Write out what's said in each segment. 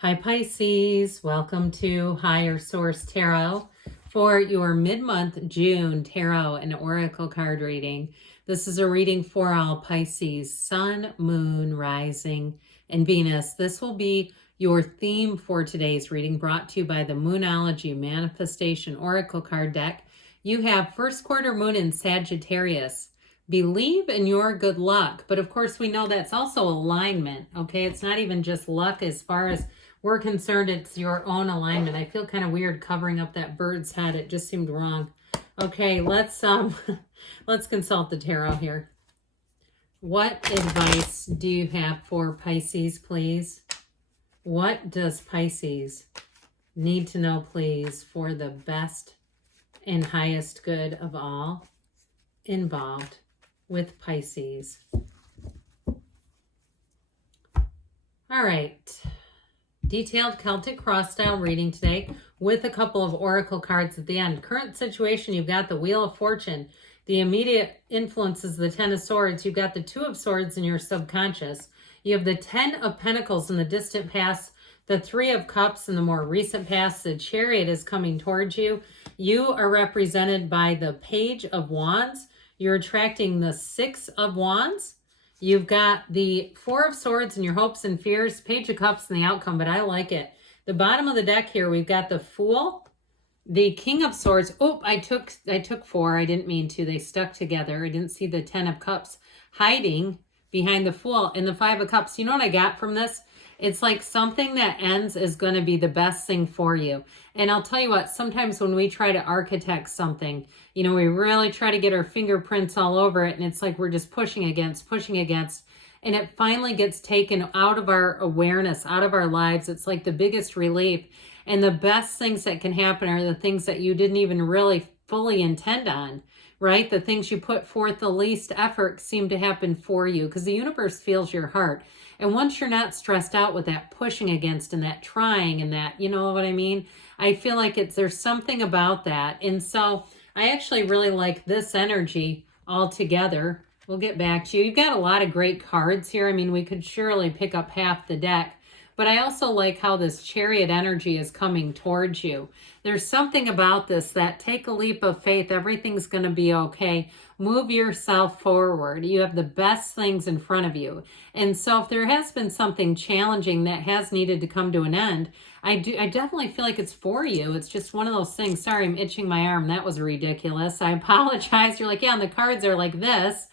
Hi Pisces, welcome to Higher Source Tarot for your mid-month June tarot and oracle card reading. This is a reading for all Pisces, Sun, Moon, Rising, and Venus. This will be your theme for today's reading, brought to you by the Moonology Manifestation Oracle card deck. You have first quarter moon in Sagittarius. Believe in your good luck. But of course, we know that's also alignment, okay? It's not even just luck as far as we're concerned, it's your own alignment. I feel kind of weird covering up that bird's head. It just seemed wrong. Okay, let's consult the tarot here. What advice do you have for Pisces, please? What does Pisces need to know, please, for the best and highest good of all involved with Pisces? All right. Detailed Celtic cross style reading today with a couple of oracle cards at the end. Current situation, you've got the Wheel of Fortune. The immediate influences, the Ten of Swords. You've got the Two of Swords in your subconscious. You have the Ten of Pentacles in the distant past, the Three of Cups in the more recent past. The Chariot is coming towards you. You are represented by the Page of Wands. You're attracting the Six of Wands. You've got the Four of Swords and your hopes and fears, Page of Cups and the outcome, but I like it. The bottom of the deck here, we've got the Fool, the King of Swords. Oh, I took four. I didn't mean to. They stuck together. I didn't see the Ten of Cups hiding behind the Fool and the Five of Cups. You know what I got from this? It's like something that ends is going to be the best thing for you. And I'll tell you what, sometimes when we try to architect something, you know, we really try to get our fingerprints all over it. And it's like we're just pushing against. And it finally gets taken out of our awareness, out of our lives. It's like the biggest relief. And the best things that can happen are the things that you didn't even really fully intend on, right? The things you put forth the least effort seem to happen for you because the universe feels your heart. And once you're not stressed out with that pushing against and that trying and that, you know what I mean? I feel like there's something about that. And so I actually really like this energy altogether. We'll get back to you. You've got a lot of great cards here. I mean, we could surely pick up half the deck. But I also like how this Chariot energy is coming towards you. There's something about this that take a leap of faith. Everything's going to be okay. Move yourself forward. You have the best things in front of you. And so if there has been something challenging that has needed to come to an end, I definitely feel like it's for you. It's just one of those things. Sorry, I'm itching my arm. That was ridiculous. I apologize. You're like, yeah, and the cards are like this.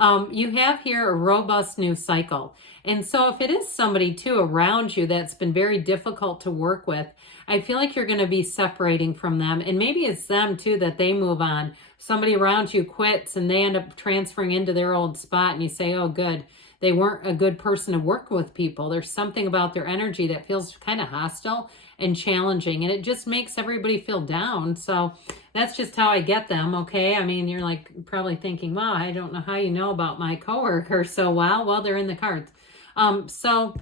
You have here a robust new cycle. And so if it is somebody too around you that's been very difficult to work with, I feel like you're going to be separating from them. And maybe it's them too that they move on. Somebody around you quits and they end up transferring into their old spot and you say, oh, good. They weren't a good person to work with people. There's something about their energy that feels kind of hostile and challenging, and it just makes everybody feel down. So that's just how I get them, okay? I mean, you're like probably thinking, wow, I don't know how you know about my coworker so well. Well, they're in the cards. So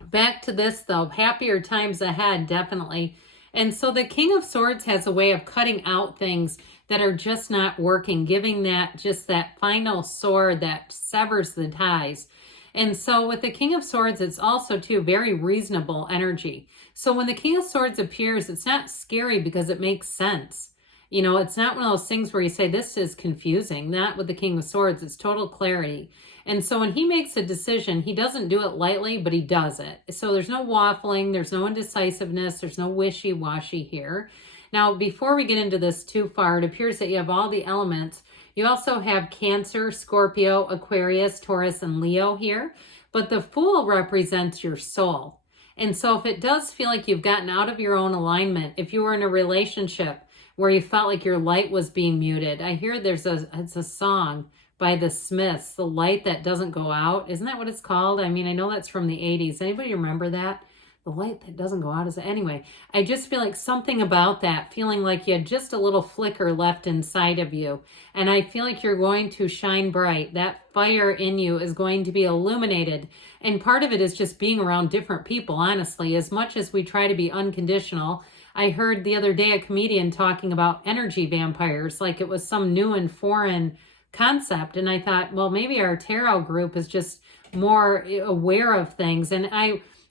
back to this though, happier times ahead, definitely. And so the King of Swords has a way of cutting out things that are just not working, giving that just that final sword that severs the ties. And so with the King of Swords, it's also too very reasonable energy. So when the King of Swords appears, it's not scary because it makes sense. You know, it's not one of those things where you say, this is confusing. Not with the King of Swords, it's total clarity. And so when he makes a decision, he doesn't do it lightly, but he does it. So there's no waffling, there's no indecisiveness, there's no wishy-washy here. Now, before we get into this too far, it appears that you have all the elements. You also have Cancer, Scorpio, Aquarius, Taurus, and Leo here. But the Fool represents your soul. And so if it does feel like you've gotten out of your own alignment, if you were in a relationship where you felt like your light was being muted, I hear it's a song by the Smiths, The Light That Doesn't Go Out. Isn't that what it's called? I mean, I know that's from the 80s. Anybody remember that? The light that doesn't go out. Anyway, I just feel like something about that, feeling like you had just a little flicker left inside of you. And I feel like you're going to shine bright. That fire in you is going to be illuminated. And part of it is just being around different people, honestly. As much as we try to be unconditional, I heard the other day a comedian talking about energy vampires, like it was some new and foreign concept. And I thought, well, maybe our tarot group is just more aware of things. And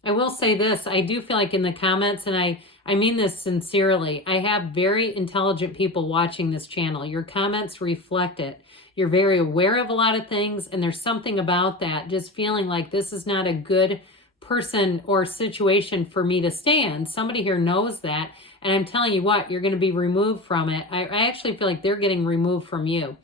I will say this, I do feel like in the comments, and I mean this sincerely, I have very intelligent people watching this channel. Your comments reflect it. You're very aware of a lot of things, and there's something about that, just feeling like this is not a good person or situation for me to stay in. Somebody here knows that, and I'm telling you what, you're going to be removed from it. I actually feel like they're getting removed from you.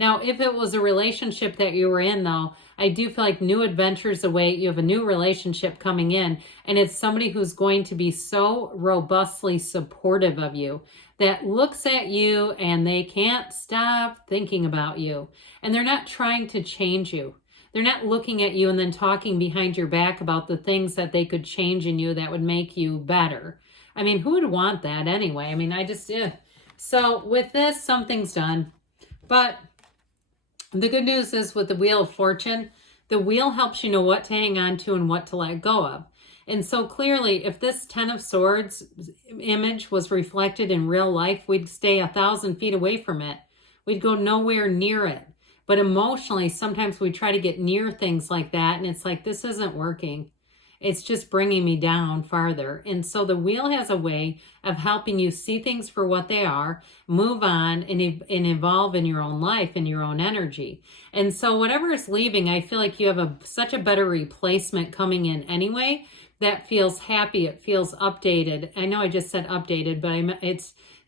Now, if it was a relationship that you were in, though, I do feel like new adventures await. You have a new relationship coming in, and it's somebody who's going to be so robustly supportive of you that looks at you and they can't stop thinking about you. And they're not trying to change you. They're not looking at you and then talking behind your back about the things that they could change in you that would make you better. I mean, who would want that anyway? I mean, So with this, something's done. But the good news is with the Wheel of Fortune, the wheel helps you know what to hang on to and what to let go of. And so clearly, if this 10 of Swords image was reflected in real life, we'd stay 1,000 feet away from it. We'd go nowhere near it. But emotionally, sometimes we try to get near things like that, and it's like, this isn't working. It's just bringing me down farther. And so the wheel has a way of helping you see things for what they are, move on, and evolve in your own life, in your own energy. And so whatever is leaving, I feel like you have such a better replacement coming in anyway that feels happy. It feels updated. I know I just said updated, but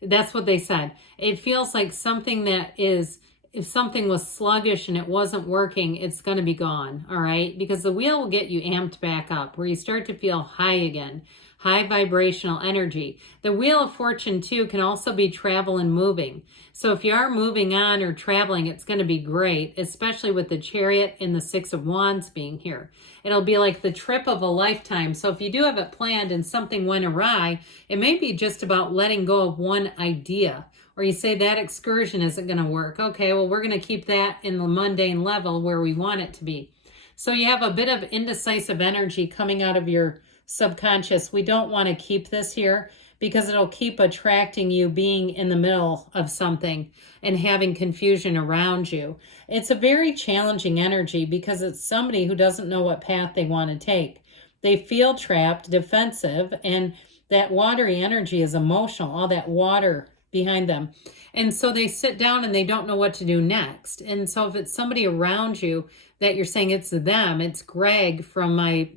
that's what they said. It feels like something that is, if something was sluggish and it wasn't working, it's going to be gone, all right? Because the wheel will get you amped back up, where you start to feel high again, high vibrational energy. The Wheel of Fortune, too, can also be travel and moving. So if you are moving on or traveling, it's going to be great, especially with the Chariot and the Six of Wands being here. It'll be like the trip of a lifetime. So if you do have it planned and something went awry, it may be just about letting go of one idea. Or you say that excursion isn't going to work. Okay, well, we're going to keep that in the mundane level where we want it to be. So you have a bit of indecisive energy coming out of your subconscious. We don't want to keep this here because it'll keep attracting you being in the middle of something and having confusion around you. It's a very challenging energy because it's somebody who doesn't know what path they want to take. They feel trapped, defensive, and that watery energy is emotional, all that water behind them. And so they sit down and they don't know what to do next. And so if it's somebody around you that you're saying it's them, it's Greg from my,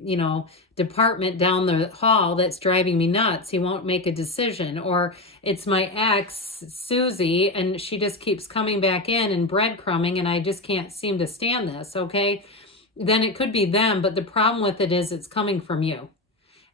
department down the hall that's driving me nuts. He won't make a decision. Or it's my ex, Susie, and she just keeps coming back in and breadcrumbing and I just can't seem to stand this, okay? Then it could be them, but the problem with it is it's coming from you.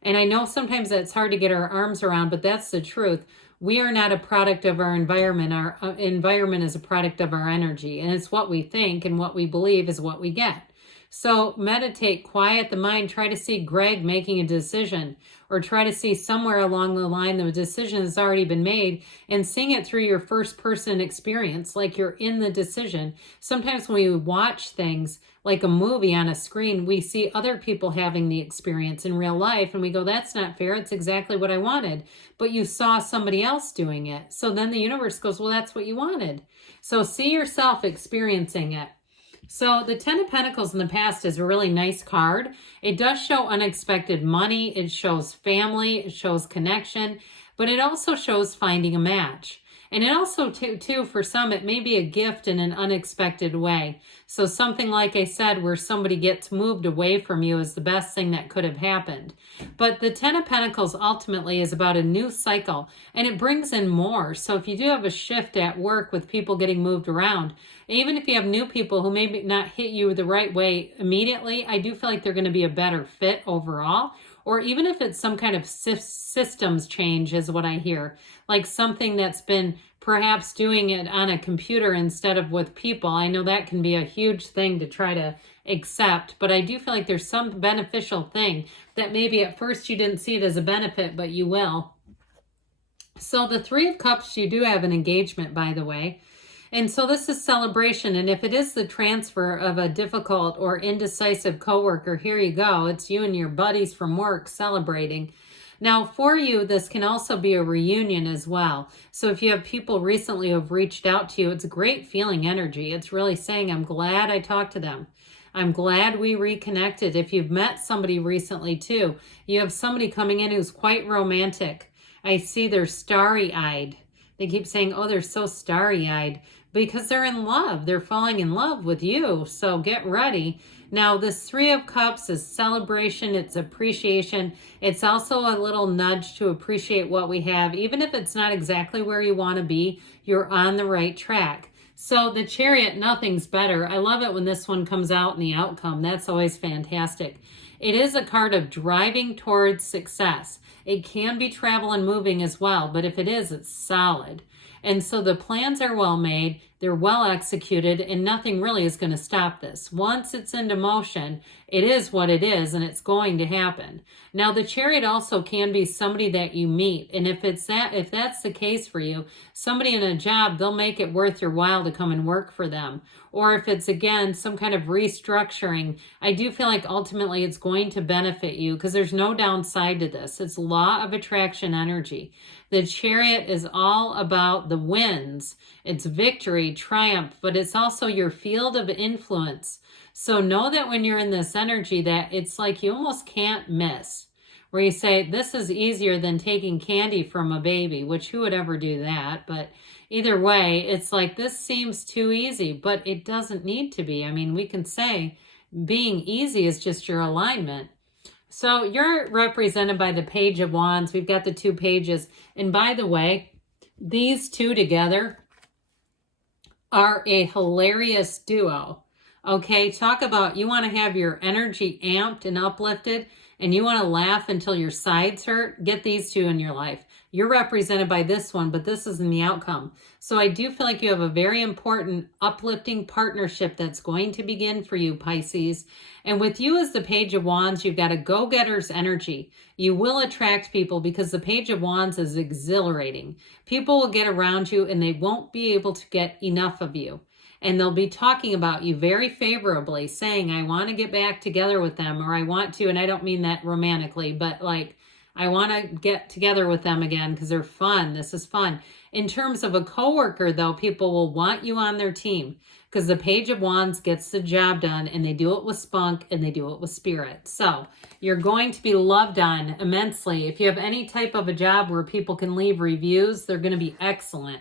And I know sometimes that's hard to get our arms around, but that's the truth. We are not a product of our environment. Our environment is a product of our energy. And it's what we think and what we believe is what we get. So meditate, quiet the mind, try to see Greg making a decision, or try to see somewhere along the line the decision has already been made, and seeing it through your first person experience, like you're in the decision. Sometimes when we watch things like a movie on a screen, we see other people having the experience in real life and we go, that's not fair. It's exactly what I wanted. But you saw somebody else doing it. So then the universe goes, well, that's what you wanted. So see yourself experiencing it. So the 10 of Pentacles in the past is a really nice card. It does show unexpected money. It shows family. It shows connection. But it also shows finding a match. And it also, too, for some, it may be a gift in an unexpected way. So something like I said, where somebody gets moved away from you is the best thing that could have happened. But the 10 of Pentacles ultimately is about a new cycle, and it brings in more. So if you do have a shift at work with people getting moved around, even if you have new people who maybe not hit you the right way immediately, I do feel like they're going to be a better fit overall. Or even if it's some kind of systems change is what I hear, like something that's been perhaps doing it on a computer instead of with people. I know that can be a huge thing to try to accept, but I do feel like there's some beneficial thing that maybe at first you didn't see it as a benefit, but you will. So the Three of Cups, you do have an engagement, by the way. And so this is celebration. And if it is the transfer of a difficult or indecisive coworker, here you go. It's you and your buddies from work celebrating. Now for you, this can also be a reunion as well. So if you have people recently who have reached out to you, it's a great feeling energy. It's really saying, I'm glad I talked to them. I'm glad we reconnected. If you've met somebody recently too, you have somebody coming in who's quite romantic. I see they're starry-eyed. They keep saying, oh, they're so starry-eyed because they're in love. They're falling in love with you. So get ready. Now, this Three of Cups is celebration. It's appreciation. It's also a little nudge to appreciate what we have. Even if it's not exactly where you want to be, you're on the right track. So the Chariot, nothing's better. I love it when this one comes out in the outcome. That's always fantastic. It is a card of driving towards success. It can be travel and moving as well, but if it is, it's solid. And so the plans are well made, they're well executed, and nothing really is going to stop this. Once it's into motion, it is what it is, and it's going to happen. Now, the Chariot also can be somebody that you meet, and if that's the case for you, somebody in a job, they'll make it worth your while to come and work for them. Or if it's, again, some kind of restructuring, I do feel like ultimately it's going to benefit you because there's no downside to this. It's law of attraction energy. The Chariot is all about the wins. It's victory, triumph, but it's also your field of influence. So know that when you're in this energy that it's like you almost can't miss. Where you say, this is easier than taking candy from a baby, which who would ever do that? But either way, it's like this seems too easy, but it doesn't need to be. I mean, we can say being easy is just your alignment. So you're represented by the Page of Wands. We've got the 2 pages. And by the way, these two together are a hilarious duo. Okay, talk about you want to have your energy amped and uplifted and you want to laugh until your sides hurt. Get these two in your life. You're represented by this one, but this isn't the outcome. So I do feel like you have a very important uplifting partnership that's going to begin for you, Pisces. And with you as the Page of Wands, you've got a go-getter's energy. You will attract people because the Page of Wands is exhilarating. People will get around you and they won't be able to get enough of you. And they'll be talking about you very favorably, saying, I want to get back together with them, or I want to, and I don't mean that romantically, but like, I want to get together with them again because they're fun. This is fun. In terms of a coworker, though, people will want you on their team because the Page of Wands gets the job done, and they do it with spunk, and they do it with spirit. So you're going to be loved on immensely. If you have any type of a job where people can leave reviews, they're going to be excellent.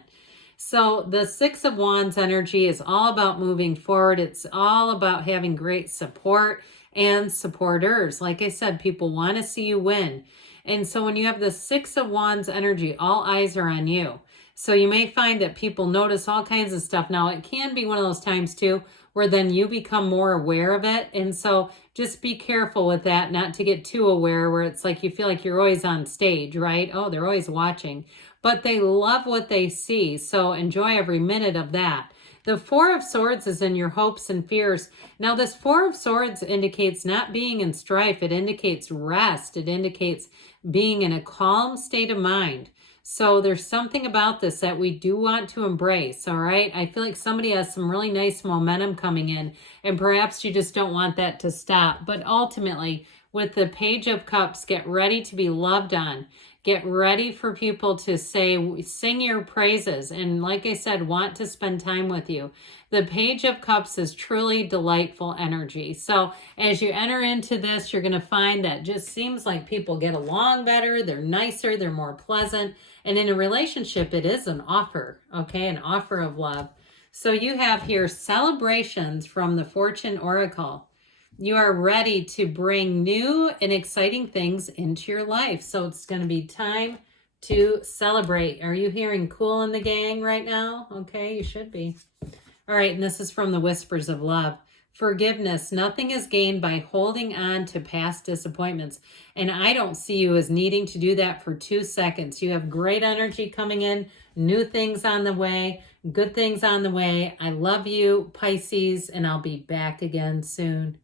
So the Six of Wands energy is all about moving forward. It's all about having great support and supporters. Like I said, people want to see you win. And so when you have the Six of Wands energy, all eyes are on you. So you may find that people notice all kinds of stuff. Now, it can be one of those times too where then you become more aware of it. And so just be careful with that, not to get too aware where it's like you feel like you're always on stage, right? Oh, they're always watching. But they love what they see. So enjoy every minute of that. The Four of Swords is in your hopes and fears. Now, this Four of Swords indicates not being in strife. It indicates rest. It indicates being in a calm state of mind. So there's something about this that we do want to embrace, all right? I feel like somebody has some really nice momentum coming in, and perhaps you just don't want that to stop. But ultimately, with the Page of Cups, get ready to be loved on. Get ready for people to say, sing your praises. And like I said, want to spend time with you. The Page of Cups is truly delightful energy. So as you enter into this, you're going to find that just seems like people get along better. They're nicer. They're more pleasant. And in a relationship, it is an offer, okay? An offer of love. So you have here celebrations from the Fortune Oracle. You are ready to bring new and exciting things into your life. So it's going to be time to celebrate. Are you hearing Cool in the Gang right now? Okay, you should be. All right, and this is from the Whispers of Love. Forgiveness. Nothing is gained by holding on to past disappointments. And I don't see you as needing to do that for 2 seconds. You have great energy coming in, new things on the way, good things on the way. I love you, Pisces, and I'll be back again soon.